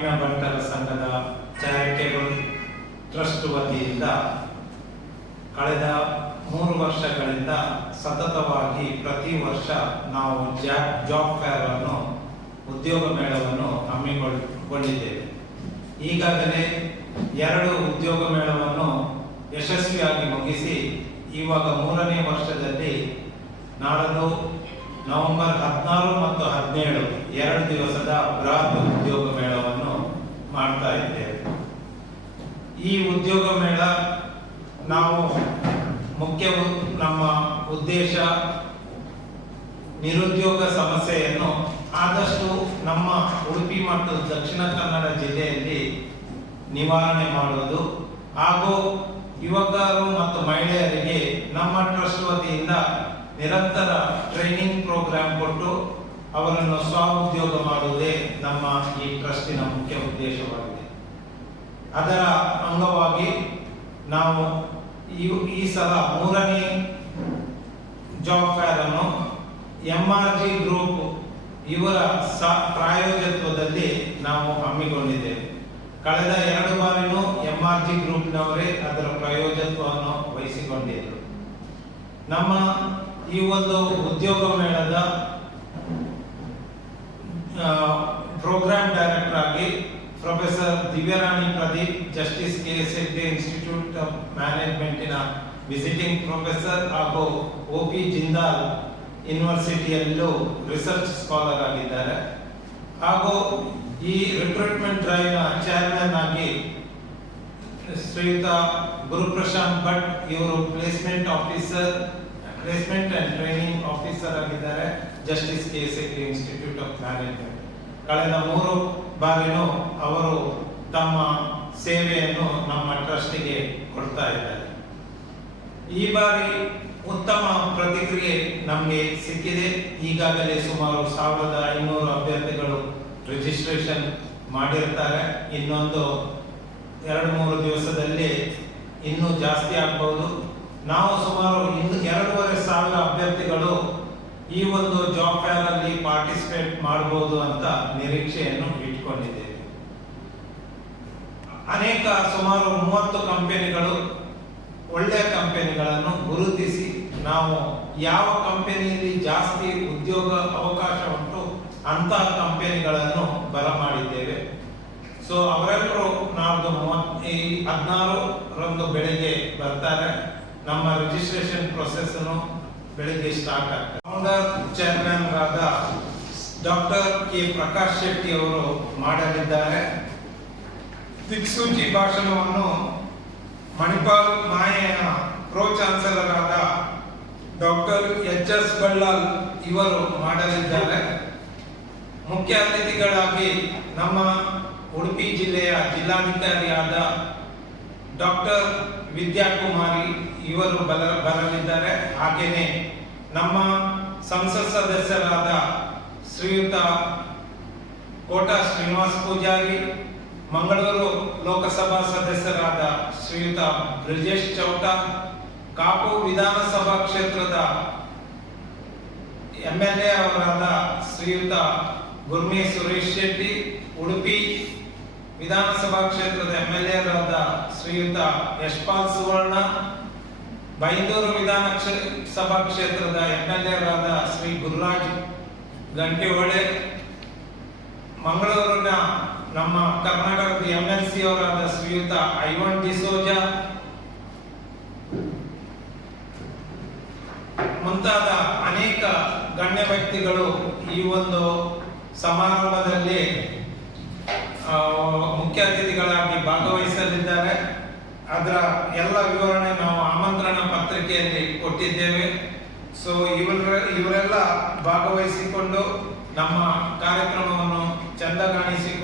ಗ್ರಾಮೀಣ ಬಂಟರ ಸಂಘದ ಚಾರಿಟೇಬಲ್ ಟ್ರಸ್ಟ್ ವತಿಯಿಂದ ಕಳೆದ ಮೂರು ವರ್ಷಗಳಿಂದ ಸತತವಾಗಿ ಪ್ರತಿ ವರ್ಷ ನಾವು ಜಾಬ್ ಜಾಬ್ ಫೇರ್ ಅನ್ನು, ಉದ್ಯೋಗ ಮೇಳವನ್ನು ಹಮ್ಮಿಕೊಂಡಿದ್ದೇವೆ ಈಗಾಗಲೇ ಎರಡು ಉದ್ಯೋಗ ಮೇಳವನ್ನು ಯಶಸ್ವಿಯಾಗಿ ಮುಗಿಸಿ, ಇವಾಗ ಮೂರನೇ ವರ್ಷದಲ್ಲಿ ನಾಡದು ನವೆಂಬರ್ ಹದಿನಾರು ಮತ್ತು ಹದಿನೇಳು, ಎರಡು ದಿವಸದ ಬೃಹತ್ ಉದ್ಯೋಗ ಮಾಡ್ತಾ ಇದ್ದೇವೆ ಈ ಉದ್ಯೋಗ ಮೇಳ ನಾವು ಮುಖ್ಯ ನಮ್ಮ ಉದ್ದೇಶ ನಿರುದ್ಯೋಗ ಸಮಸ್ಯೆಯನ್ನು ಆದಷ್ಟು ನಮ್ಮ ಉಡುಪಿ ಮತ್ತು ದಕ್ಷಿಣ ಕನ್ನಡ ಜಿಲ್ಲೆಯಲ್ಲಿ ನಿವಾರಣೆ ಮಾಡುವುದು ಹಾಗೂ ಯುವಕರು ಮತ್ತು ಮಹಿಳೆಯರಿಗೆ ನಮ್ಮ ಟ್ರಸ್ಟ್ ವತಿಯಿಂದ ನಿರಂತರ ಟ್ರೈನಿಂಗ್ ಪ್ರೋಗ್ರಾಂ ಕೊಟ್ಟು ಅವರನ್ನು ಸ್ವಉದ್ಯೋಗ ಮಾಡುವುದೇ ನಮ್ಮ ಈ ಟ್ರಸ್ಟಿನ ಮುಖ್ಯ ಉದ್ದೇಶವಾಗಿದೆ. ಅದರ ಅಂಗವಾಗಿ ನಾವು ಈ ಸಲ ಮೂರನೇ ಜಾಬ್ ಫೇರ್ ಅನ್ನು ಎಂ ಆರ್ ಜಿ ಗ್ರೂಪ್ ಇವರ ಸ, ಪ್ರಾಯೋಜಕತ್ವದಲ್ಲಿ ನಾವು ಹಮ್ಮಿಕೊಂಡಿದ್ದೇವೆ. ಕಳೆದ ಎರಡು ಬಾರಿನೂ ಎಂ ಆರ್ ಜಿ ಗ್ರೂಪ್ನವರೇ ಅದರ ಪ್ರಾಯೋಜಕತ್ವವನ್ನು ವಹಿಸಿಕೊಂಡಿದ್ದರು. ನಮ್ಮ ಈ ಒಂದು ಉದ್ಯೋಗ ಮೇಳದ ಪ್ರೋಗ್ರಾಮ್ ಡೈರೆಕ್ಟರ್ ಆಗಿ professor Divyarani Pradeep justice K S Hegde institute of ಮ್ಯಾನೇಜ್ಮೆಂಟಿನ visiting professor ಹಾಗೂ ಒ ಪಿ ಜಿಂದಾಲ್ ಯೂನಿವರ್ಸಿಟಿಯಲ್ಲೂ ರಿಸರ್ಚ್ ಸ್ಕಾಲರ್ ಆಗಿದ್ದಾರೆ. ಹಾಗೂ ಈ ರಿಕ್ರೂಟ್ಮೆಂಟ್ ಡ್ರೈವ್ನ ಚೇರ್ಮನ್ ಆಗಿ ಶ್ರೀಯುತ ಗುರುಪ್ರಶಾಂತ್ ಭಟ್ ಇವರು placement officer placement and training officer ಆಗಿದ್ದಾರೆ justice K S institute of management ಕಳೆದ ಮೂರು ಬಾರಿನೂ ಅವರು ತಮ್ಮ ಸೇವೆಯನ್ನು ನಮ್ಮ ಟ್ರಸ್ಟಿಗೆ ಕೊಡ್ತಾ ಇದ್ದಾರೆ. ಈ ಬಾರಿ ಉತ್ತಮ ಪ್ರತಿಕ್ರಿಯೆ ನಮಗೆ ಸಿಕ್ಕಿದೆ. ಈಗಾಗಲೇ ಸುಮಾರು ಸಾವಿರದ ಐನೂರು ಅಭ್ಯರ್ಥಿಗಳು ರಿಜಿಸ್ಟ್ರೇಷನ್ ಮಾಡಿರ್ತಾರೆ. ಇನ್ನೊಂದು ಎರಡು ಮೂರು ದಿವಸದಲ್ಲಿ ಇನ್ನೂ ಜಾಸ್ತಿ ಆಗ್ಬಹುದು ನಾವು ಸುಮಾರು ಇನ್ನು ಎರಡೂವರೆ ಸಾವಿರ ಅಭ್ಯರ್ಥಿಗಳು ಈ ಒಂದು ಜಾಬ್ ಫೇರ್ ಅಲ್ಲಿ ಪಾರ್ಟಿಸಿಪೇಟ್ ಮಾಡಬಹುದು ಅಂತ ನಿರೀಕ್ಷೆಯನ್ನು ಇಟ್ಕೊಂಡಿದ್ದೇವೆ. ಅನೇಕ ಸುಮಾರು ಮೂವತ್ತು ಕಂಪನಿಗಳು ಒಳ್ಳೆಯ ಕಂಪನಿಗಳನ್ನು ಗುರುತಿಸಿ ನಾವು ಯಾವ ಕಂಪನಿಯಲ್ಲಿ ಜಾಸ್ತಿ ಉದ್ಯೋಗ ಅವಕಾಶ ಉಂಟು ಅಂತಹ ಕಂಪನಿಗಳನ್ನು ಬರಮಾಡಿದ್ದೇವೆ ಸೊ ಅವರೆಲ್ಲರೂ ನಾಡ್ದು ಮೂವತ್ ಈ ಹದಿನಾರರಂದು ಬೆಳಿಗ್ಗೆ ಬರ್ತಾರೆ. ನಮ್ಮ ರಿಜಿಸ್ಟ್ರೇಷನ್ ಪ್ರೊಸೆಸ್ ಬೆಳಿಗ್ಗೆ ಸ್ಟಾರ್ಟ್ ಆಗ್ತದೆ. ಫೌಂಡರ್ ಚೇರ್ಮನ್ ಆದ ಡಾಕ್ಟರ್ ಕೆ ಪ್ರಕಾಶ್ ಶೆಟ್ಟಿ ಅವರು ಮಾಡಲಿದ್ದಾರೆ. ದಿಕ್ಸೂಚಿ ಭಾಷಣವನ್ನು ಮಣಿಪಾಲ್ ಮಾಯೆಯ ಪ್ರೊ ಚಾನ್ಸಲರ್ ಆದ ಡಾಕ್ಟರ್ ಎಚ್ ಎಸ್ ಬಳ್ಳಾಲ್ ಇವರು ಮಾಡಲಿದ್ದಾರೆ. ಮುಖ್ಯ ಅತಿಥಿಗಳಾಗಿ ನಮ್ಮ ಉಡುಪಿ ಜಿಲ್ಲೆಯ ಜಿಲ್ಲಾಧಿಕಾರಿಯಾದ ಡಾಕ್ಟರ್ ವಿದ್ಯಾಕುಮಾರಿ ಇವರು ಬಲ ಬರಲಿದ್ದಾರೆ ಹಾಗೇನೆ ನಮ್ಮ ಸಂಸತ್ ಸದಸ್ಯರಾದ ಶ್ರೀಯುತ ಕೋಟ ಶ್ರೀನಿವಾಸ್ ಪೂಜಾರಿ, ಮಂಗಳೂರು ಲೋಕಸಭಾ ಸದಸ್ಯರಾದ ಶ್ರೀಯುತ ಬ್ರಿಜೇಶ್ ಚೌಟ, ಕಾಪು ವಿಧಾನಸಭಾ ಕ್ಷೇತ್ರದ ಎಂ ಎಲ್ ಎ ಅವರಾದ ಶ್ರೀಯುತ ಗುರ್ಮಿ ಸುರೇಶ್ ಶೆಟ್ಟಿ, ಉಡುಪಿ ವಿಧಾನಸಭಾ ಕ್ಷೇತ್ರದ ಎಂ ಎಲ್ ಎರಾದ ಶ್ರೀಯುತ ಯಶ್ಪಾಲ್ ಸುವರ್ಣ ಬೈಂದೂರು ವಿಧಾನ ಸಭಾ ಕ್ಷೇತ್ರದ ಎಂ ಎಲ್ ಎರಾದ ಶ್ರೀ ಗುರುರಾಜ್ ಗಂಟಿಹೊಳೆ, ಮಂಗಳೂರಿನ ನಮ್ಮ ಕರ್ನಾಟಕದ ಎಂ ಎಲ್ ಸಿ ಅವರಾದ ಶ್ರೀಯುತ ಐವನ್ ಡಿಸೋಜಾ ಮುಂತಾದ ಅನೇಕ ಗಣ್ಯ ವ್ಯಕ್ತಿಗಳು ಈ ಒಂದು ಸಮಾರಂಭದಲ್ಲಿ ಆ, ಮುಖ್ಯ ಅತಿಥಿಗಳಾಗಿ ಭಾಗವಹಿಸಲಿದ್ದಾರೆ ಅದರ ಎಲ್ಲ ವಿವರಣೆ ನಾವು ಆಮಂತ್ರಣ ಪತ್ರಿಕೆಯಲ್ಲಿ ಕೊಟ್ಟಿದ್ದೇವೆ. ಸೊ ಇವರ, ಇವರೆಲ್ಲ ಭಾಗವಹಿಸಿಕೊಂಡು ನಮ್ಮ ಕಾರ್ಯಕ್ರಮವನ್ನು ಚಂದ ಕಾಣಿಸಿಕೊಂಡು